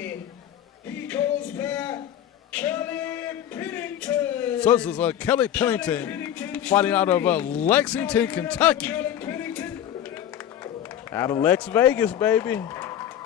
second. He goes by Kelly Pennington. So this is Kelly Pennington fighting out of Lexington, Kentucky. Out of Lex Vegas, baby.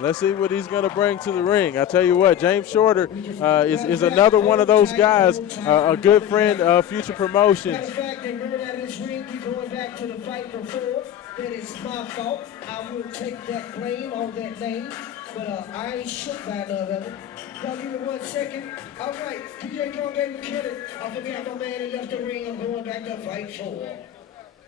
Let's see what he's going to bring to the ring. I tell you what, James Shorter is another one of those guys, a good friend of Future Promotions. Matter of fact, remember that this ring, you're going back to the fight before. That is my fault. I will take that blame on that name. But I ain't shook by none of it. Y'all give me 1 second. All right, DJ Kong gave me kill it. I forgot my man that left the ring. I'm going back to fight 4.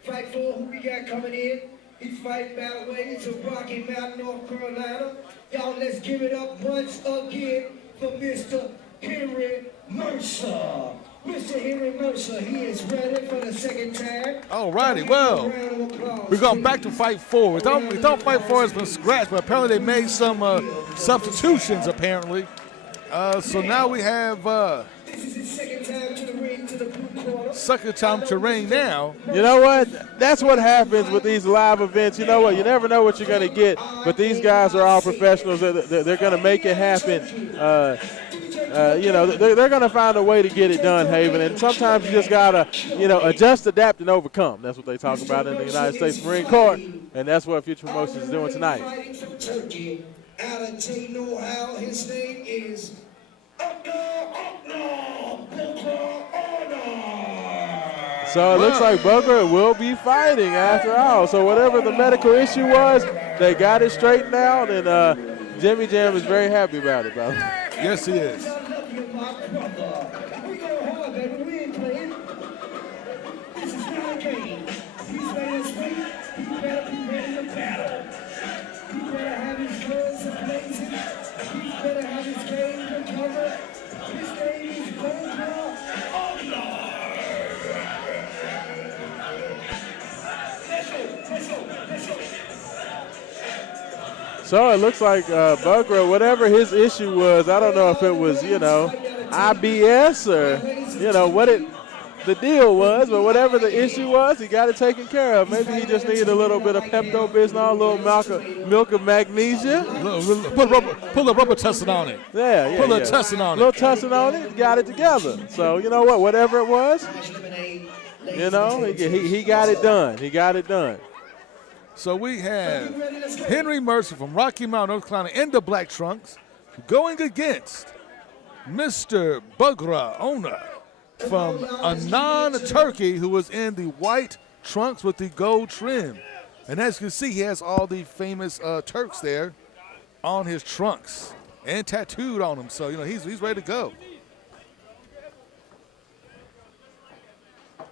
Fight 4, who we got coming in? He's fighting Battleweight to Rocky Mount, North Carolina. Y'all, let's give it up once again for Mr. Henry Mercer. Mr. Henry Mercer, he is ready for the second time. All righty, well, we're going back to fight 4. We thought fight 4 has been scratched, but apparently they made some substitutions, apparently. So now we have This is his second time to the ring, to the blue corner. second time to ring now. You know what? That's what happens with these live events. You know what? You never know what you're going to get, but these guys are all professionals. They're going to make it happen. You know, they're going to find a way to get it done, Haven. And sometimes you just got to, you know, adjust, adapt, and overcome. That's what they talk about in the United States Marine Corps, and that's what Future Promotions is doing tonight. Fighting from Turkey, out of Dayton, Ohio. His name is So it looks like Bugler will be fighting after all. So whatever the medical issue was, they got it straightened out, and Jimmy Jam is very happy about it, brother. Yes, he is. We go hard, baby. We ain't playing. This is not a game. He's ready to speak. He better be ready to battle. He better have his guns blazing. He better have his game recovered. His name is Bugler. So it looks like Bugra, whatever his issue was, I don't know if it was, you know, IBS or, you know, what the deal was, but whatever the issue was, he got it taken care of. Maybe he just needed a little bit of Pepto-Bismol, a little milk of magnesia. Pull the rubber tussin on it. Yeah. Pull a tussin on it. A little tussin on it, got it together. So, you know what, whatever it was, you know, he got it done. He got it done. So we have Henry Mercer from Rocky Mount, North Carolina, in the black trunks, going against Mr. Bugra Ona from Annan, Turkey, who was in the white trunks with the gold trim. And as you can see, he has all the famous Turks there on his trunks and tattooed on him. So, you know, he's ready to go.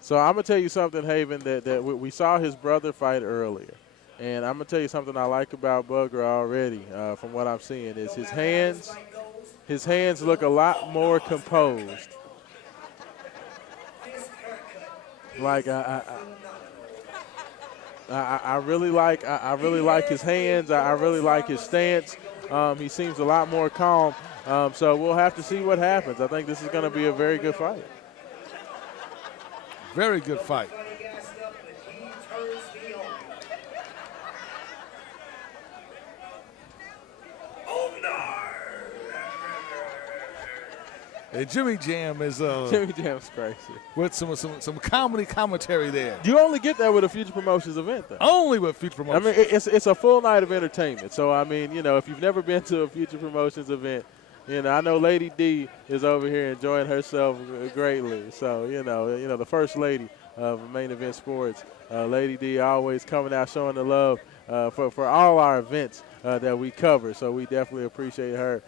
So I'm going to tell you something, Haven, that we saw his brother fight earlier. And I'm going to tell you something I like about Bugra already from what I'm seeing is his hands look a lot more composed. Like I really like his hands. I really like his stance. He seems a lot more calm. So we'll have to see what happens. I think this is going to be a very good fight. Very good fight. And Jimmy Jam is Jimmy Jam's crazy with some comedy commentary there. You only get that with a Future Promotions event, though. Only with Future Promotions. I mean, it's a full night of entertainment. So I mean, you know, if you've never been to a Future Promotions event, you know, I know Lady D is over here enjoying herself greatly. So you know, the first lady of Main Event Sports, Lady D, always coming out showing the love for all our events that we cover. So we definitely appreciate her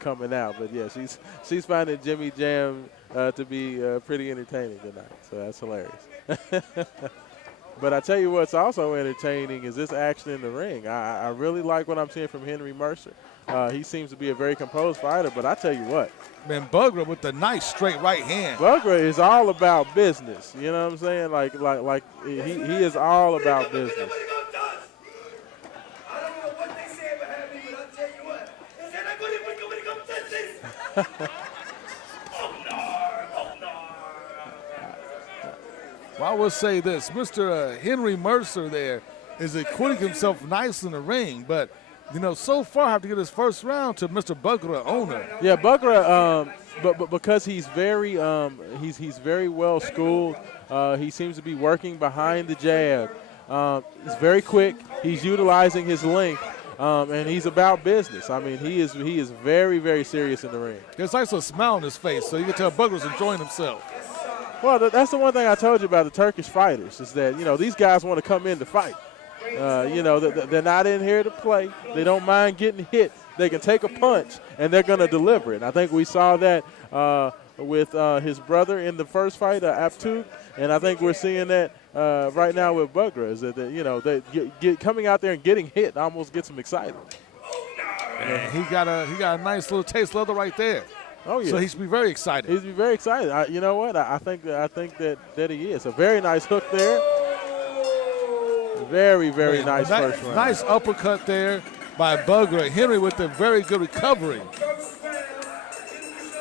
coming out. But yeah, she's finding Jimmy Jam to be pretty entertaining tonight. So that's hilarious. But I tell you what's also entertaining is this action in the ring. I really like what I'm seeing from Henry Mercer. He seems to be a very composed fighter, but I tell you what. Man, Bugra with the nice straight right hand. Bugra is all about business. You know what I'm saying? Like he is all about business. Well, I will say this. Mr. Henry Mercer there is acquitting himself nice in the ring, but so far I have to give this first round to Mr. Bugra Ona. Yeah, Bugra, but because he's very he's very well schooled. He seems to be working behind the jab. He's very quick. He's utilizing his length, and he's about business. I mean, he is very, very serious in the ring. There's like a smile on his face, so you can tell Bugra's enjoying himself. Well, that's the one thing I told you about the Turkish fighters is that, these guys want to come in to fight. They're not in here to play. They don't mind getting hit. They can take a punch, and they're going to deliver it. And I think we saw that with his brother in the first fight, Aptug, and I think we're seeing that right now with Bugra is that they coming out there and getting hit almost gets them excited. And he got a nice little taste leather right there. Oh yeah. So he should be very excited. He should be very excited. You know what? I think that he is. A very nice hook there. Very, very nice first round. Nice uppercut there by Bugra. Henry with a very good recovery.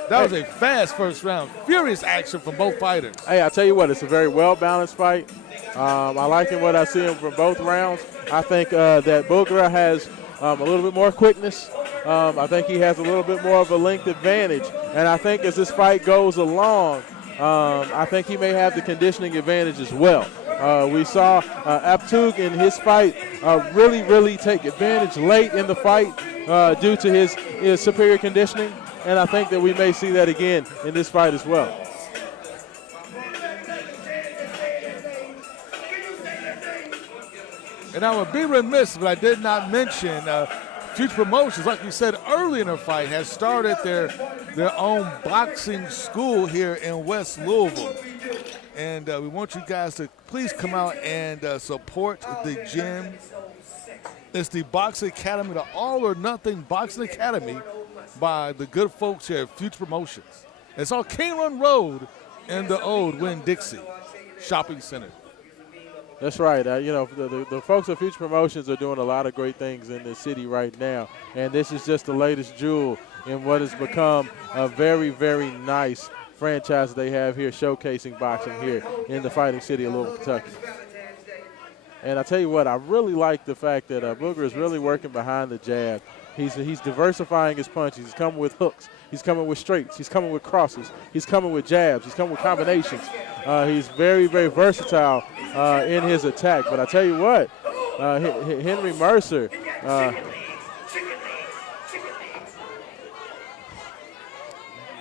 That was a fast first round. Furious action from both fighters. Hey, I tell you what, it's a very well-balanced fight. I like what I see from both rounds. I think that Bugra has a little bit more quickness. I think he has a little bit more of a length advantage. And I think as this fight goes along, I think he may have the conditioning advantage as well. We saw Aptug in his fight really, really take advantage late in the fight due to his superior conditioning. And I think that we may see that again in this fight as well. And I would be remiss if I did not mention Future Promotions, like we said early in the fight, has started their own boxing school here in West Louisville. And we want you guys to please come out and support the gym. It's the Boxing Academy, the All or Nothing Boxing Academy by the good folks here at Future Promotions. It's on King Run Road in the old Winn-Dixie Shopping Center. That's right. The folks at Future Promotions are doing a lot of great things in the city right now. And this is just the latest jewel in what has become a very, very nice franchise they have here showcasing boxing here in the fighting city of Louisville, Kentucky. And I tell you what, I really like the fact that Bugra is really working behind the jab. He's diversifying his punches. He's coming with hooks. He's coming with straights. He's coming with crosses. He's coming with jabs. He's coming with combinations. He's very, very versatile in his attack. But I tell you what, Henry Mercer.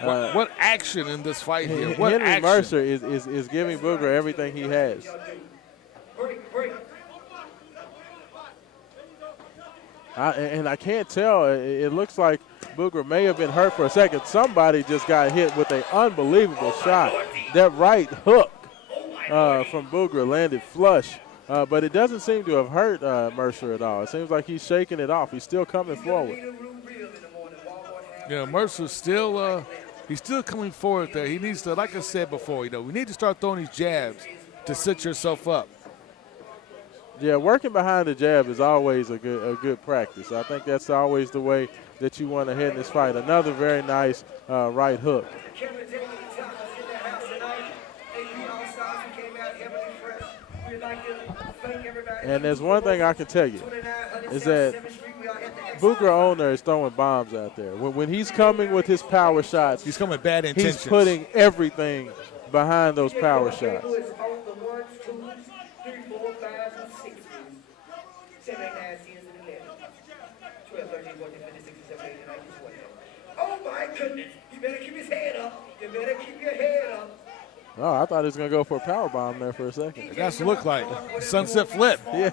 What action in this fight here? What Henry action? Mercer is giving Bugra everything he has. And I can't tell. It looks like Bugra may have been hurt for a second. Somebody just got hit with an unbelievable shot. That right hook from Bugra landed flush. But it doesn't seem to have hurt Mercer at all. It seems like he's shaking it off. He's still coming forward. Yeah, Mercer's still he's still coming forward there. He needs to, like I said before, we need to start throwing these jabs to set yourself up. Yeah, working behind the jab is always a good practice. I think that's always the way that you want to head in this fight. Another very nice right hook. And there's one thing I can tell you, is that Bugra Ona is throwing bombs out there. When he's coming with his power shots, he's coming with bad intentions. He's putting everything behind those power shots. Oh my goodness, you better keep his head up. You better keep your head up. Oh, I thought he was going to go for a power bomb there for a second. That's what it looked like. Sunset flip. Yeah.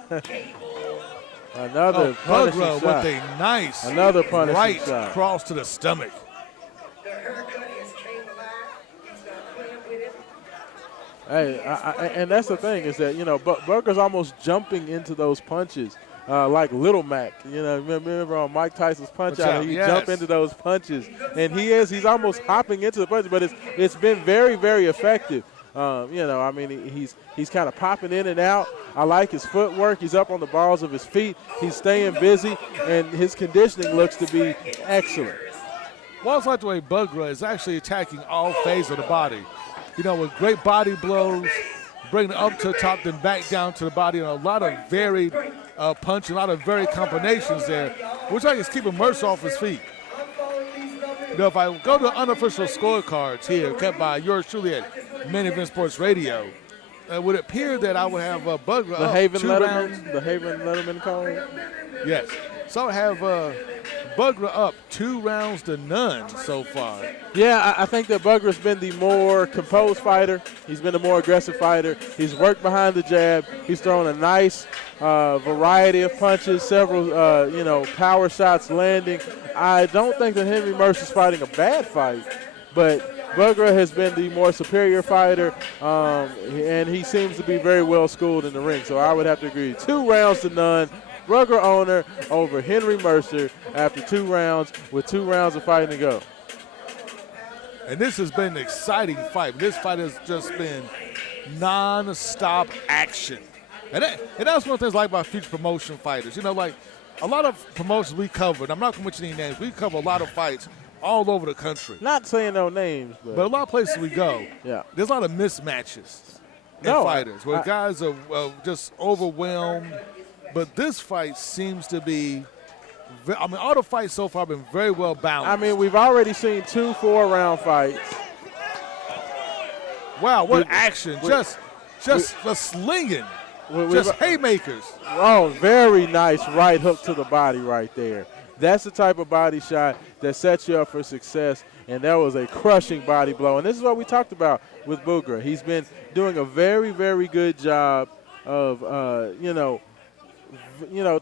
Another punishing Bugra shot. with a nice punishing shot. Cross to the stomach. The haircut has came alive. He's not playing with it. Hey, and that's the thing is that, Bugra's almost jumping into those punches like Little Mac. Remember on Mike Tyson's Punch Out, he jump into those punches. And he's almost hopping into the punches, but it's been very, very effective. He's kind of popping in and out. I like his footwork. He's up on the balls of his feet. He's staying busy, and his conditioning looks to be excellent. Well, it's like the way Bugra is actually attacking all phases of the body. With great body blows, bringing it up to the top, then back down to the body, and a lot of varied punching, a lot of varied combinations there. which I is keeping Mercer off his feet. You know, if I go to unofficial scorecards here, kept by yours truly at Main Event Sports Radio, it would appear that I would have Bugler The up Haven 2 rounds. Letterman, the Haven Letterman card. Yes. So I have Bugler up 2 rounds to none so far. Yeah, I think that Bugler's been the more composed fighter. He's been the more aggressive fighter. He's worked behind the jab. He's thrown a nice variety of punches, several, power shots landing. I don't think that Henry Mercer's fighting a bad fight, but Bugler has been the more superior fighter, and he seems to be very well schooled in the ring. So I would have to agree. 2 rounds to none. Bugler owner over Henry Mercer after 2 rounds with 2 rounds of fighting to go. And this has been an exciting fight. This fight has just been non-stop action. And that's one of the things I like about future promotion fighters. You know, like a lot of promotions we covered, I'm not going to mention any names, we cover a lot of fights all over the country. Not saying no names, But a lot of places we go, there's a lot of mismatches in fighters where guys are just overwhelmed. But this fight seems to be, all the fights so far have been very well balanced. I mean, we've already seen 2 4-round fights. Wow, what action. Just slinging. Just haymakers. Oh, very nice right hook to the body right there. That's the type of body shot that sets you up for success, and that was a crushing body blow. And this is what we talked about with Bugra. He's been doing a very, very good job of,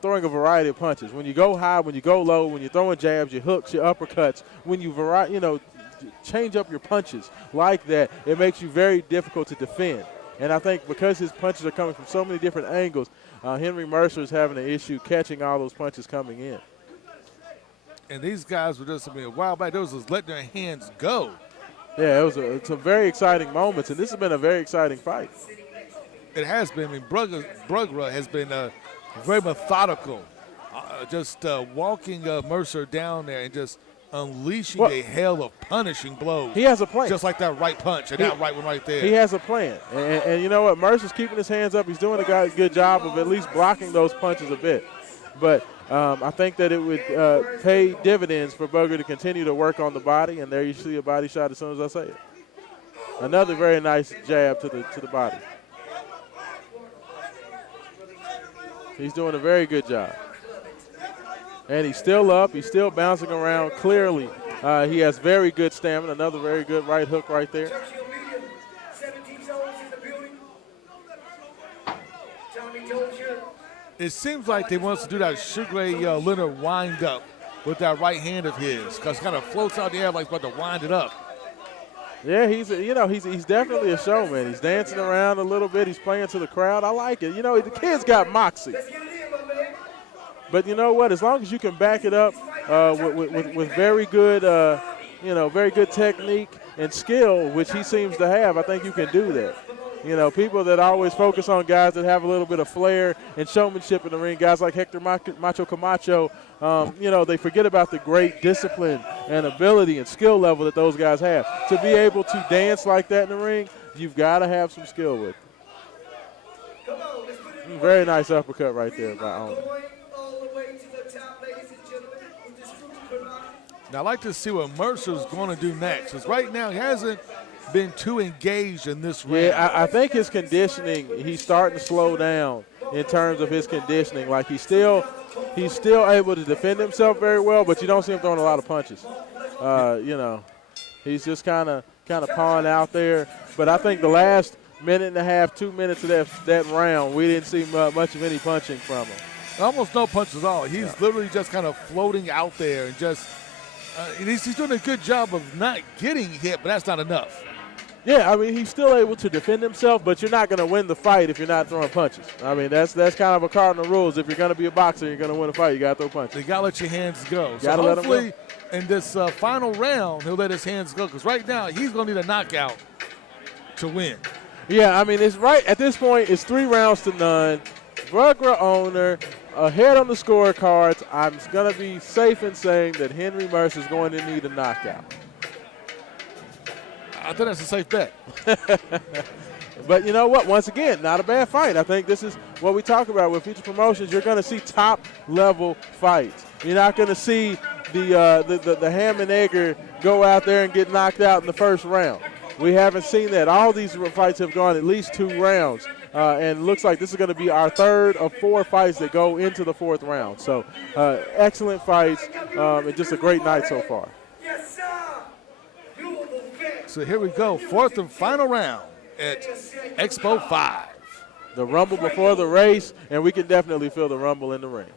throwing a variety of punches. When you go high, when you go low, when you're throwing jabs, your hooks, your uppercuts, when you change up your punches like that, it makes you very difficult to defend. And I think because his punches are coming from so many different angles, Henry Mercer is having an issue catching all those punches coming in. And these guys were just, a while back, they was just letting their hands go. Yeah, it's some very exciting moments, and this has been a very exciting fight. It has been. I mean, Bugra has been very methodical, just walking Mercer down there and just unleashing a hail of punishing blows. He has a plan. Just like that right punch and that right one right there. He has a plan. And you know what? Mercer's keeping his hands up. He's doing a good job of at least blocking those punches a bit. But I think that it would pay dividends for Bugra to continue to work on the body, and there you see a body shot as soon as I say it. Another very nice jab to the body. He's doing a very good job. And he's still up. He's still bouncing around. Clearly, he has very good stamina. Another very good right hook right there. It seems like they want us to do that Sugar Ray Leonard wind up with that right hand of his, because it kind of floats out the air like he's about to wind it up. Yeah, he's definitely a showman. He's dancing around a little bit. He's playing to the crowd. I like it. The kid's got moxie. But you know what? As long as you can back it up with very good, very good technique and skill, which he seems to have, I think you can do that. People that always focus on guys that have a little bit of flair and showmanship in the ring, guys like Hector Macho Camacho, they forget about the great discipline and ability and skill level that those guys have. To be able to dance like that in the ring, you've got to have some skill with it. Very nice uppercut right there by Owner. Now, I'd like to see what Mercer's going to do next, because right now he hasn't been too engaged in this round. Yeah, I think his conditioning, he's starting to slow down in terms of his conditioning. Like he's still able to defend himself very well, but you don't see him throwing a lot of punches. He's just kind of pawing out there. But I think the last minute and a half, 2 minutes of that round, we didn't see much of any punching from him. Almost no punches at all. He's literally just kind of floating out there and just he's doing a good job of not getting hit, but that's not enough. Yeah, I mean, he's still able to defend himself, but you're not going to win the fight if you're not throwing punches. I mean, that's kind of a cardinal rules. If you're going to be a boxer, you're going to win a fight, you got to throw punches. You got to let your hands go. So hopefully in this final round, he'll let his hands go, because right now he's going to need a knockout to win. Yeah, I mean, it's right at this point, it's 3 rounds to none. Bugra Owner ahead on the scorecards. I'm going to be safe in saying that Henry Mercer is going to need a knockout. I think that's a safe bet. But you know what? Once again, not a bad fight. I think this is what we talk about with future promotions. You're going to see top-level fights. You're not going to see the ham and egger go out there and get knocked out in the first round. We haven't seen that. All these fights have gone at least 2 rounds, and it looks like this is going to be our 3rd of 4 fights that go into the 4th round. So excellent fights, and just a great night so far. So here we go, 4th and final round at Expo 5. The rumble before the race, and we can definitely feel the rumble in the ring.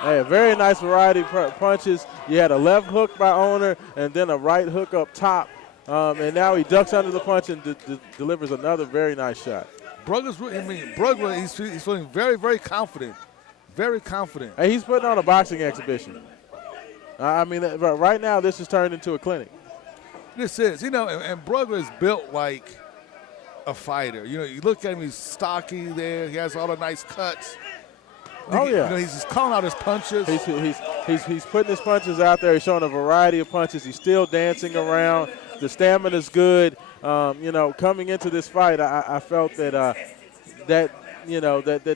Hey, a very nice variety of punches. You had a left hook by Owner and then a right hook up top. And now he ducks under the punch and delivers another very nice shot. Brugler, he's feeling very, very confident. Very confident. Hey, he's putting on a boxing exhibition. I mean, right now this has turned into a clinic. This is, and Brugler is built like a fighter. You look at him, he's stocky there. He has all the nice cuts. Oh, yeah. He's just calling out his punches. He's putting his punches out there. He's showing a variety of punches. He's still dancing around. The stamina's good. Coming into this fight, I felt that that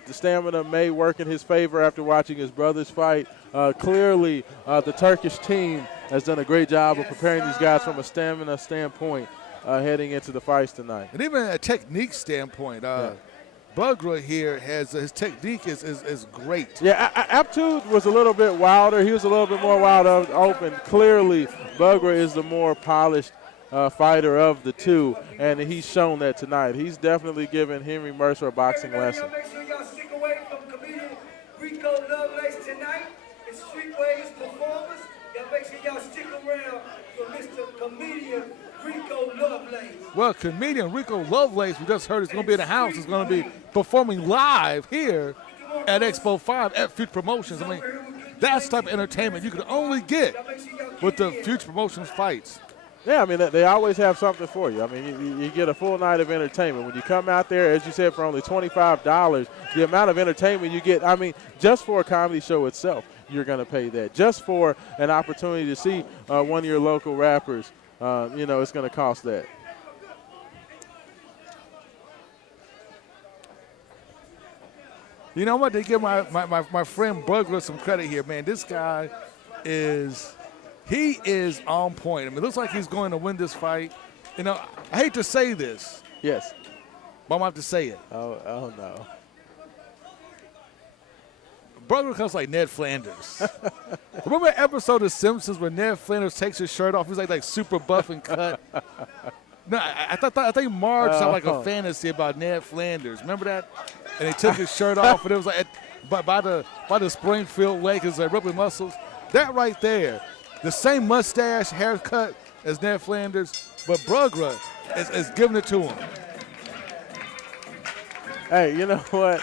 the stamina may work in his favor after watching his brother's fight. Clearly, the Turkish team has done a great job of preparing these guys from a stamina standpoint heading into the fights tonight. And even a technique standpoint, Brugler here has his technique is great. Yeah, Aptud was a little bit wilder. He was a little bit more wild open. Clearly, Brugler is the more polished fighter of the two, and he's shown that tonight. He's definitely given Henry Mercer a boxing lesson. Make sure y'all stick away from comedian Rico Lovelace tonight. It's Streetways performance. Y'all make sure y'all stick around for Mr. Comedian Rico Lovelace. Well, comedian Rico Lovelace, we just heard is going to be in the house. Is going to be performing live here at Expo 5 at Future Promotions. I mean, that's the type of entertainment you can only get with the Future Promotions fights. Yeah, I mean, they always have something for you. I mean, you get a full night of entertainment. When you come out there, as you said, for only $25, the amount of entertainment you get, I mean, just for a comedy show itself, you're going to pay that. Just for an opportunity to see one of your local rappers, it's going to cost that. You know what? They give my friend Brugler some credit here, man. This guy is on point. I mean, it looks like he's going to win this fight. I hate to say this. Yes. But I'm going to have to say it. Oh no. Brugler comes like Ned Flanders. Remember that episode of Simpsons where Ned Flanders takes his shirt off? He's like super buff and cut. No, I think Marge had like a fantasy about Ned Flanders. Remember that? And he took his shirt off, and it was like by the Springfield Lake, it's like Ripley muscles. That right there, the same mustache, haircut as Ned Flanders, but Brugler is giving it to him. Hey, you know what?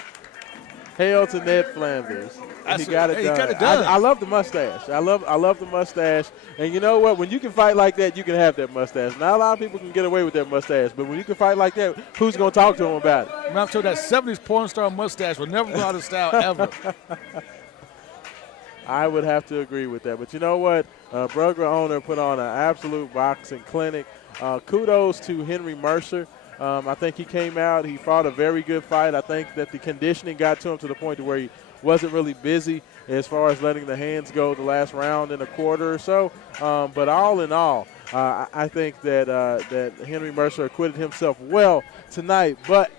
Hail to Ned Flanders. He got it done. I love the mustache. I love the mustache. And you know what? When you can fight like that, you can have that mustache. Not a lot of people can get away with that mustache, but when you can fight like that, who's going to talk to him about it? I'm sure that 70s porn star mustache will never go out of style ever. I would have to agree with that. But you know what? Brugler owner put on an absolute boxing clinic. Kudos to Henry Mercer. I think he came out. He fought a very good fight. I think that the conditioning got to him to the point to where he wasn't really busy as far as letting the hands go the last round and a quarter or so. But all in all, I think that Henry Mercer acquitted himself well tonight. But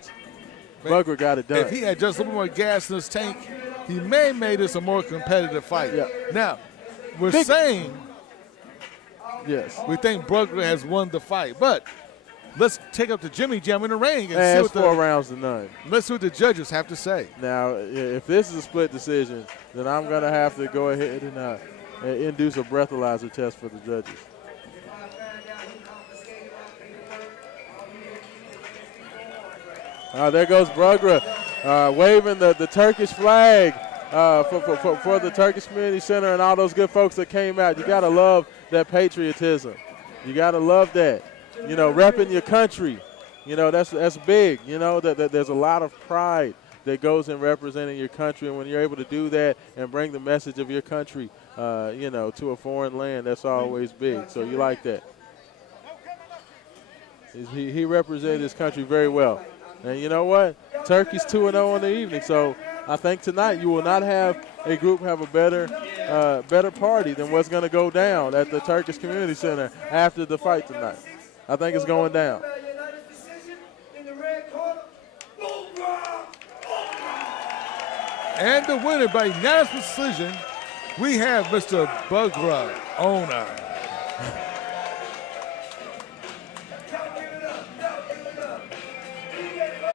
Brugler got it done. If he had just a little more gas in his tank, he may have made this a more competitive fight. Yeah. Now, we're saying yes, we think Brugler has won the fight, but let's take up the Jimmy Jam in the ring and see what 4 rounds to none. Let's see what the judges have to say. Now, if this is a split decision, then I'm going to have to go ahead and induce a breathalyzer test for the judges. There goes Brugler waving the Turkish flag for the Turkish Community Center and all those good folks that came out. You got to love that patriotism. You got to love that. Repping your country, that's big. That there's a lot of pride that goes in representing your country, and when you're able to do that and bring the message of your country, to a foreign land, that's always big. So you like that. He represented his country very well. And you know what? Turkey's 2-0 on the evening. So I think tonight you will not have a group have a better party than what's going to go down at the Turkish Community Center after the fight tonight. I think it's going down. And the winner by unanimous decision, we have Mr. Bugra Ona.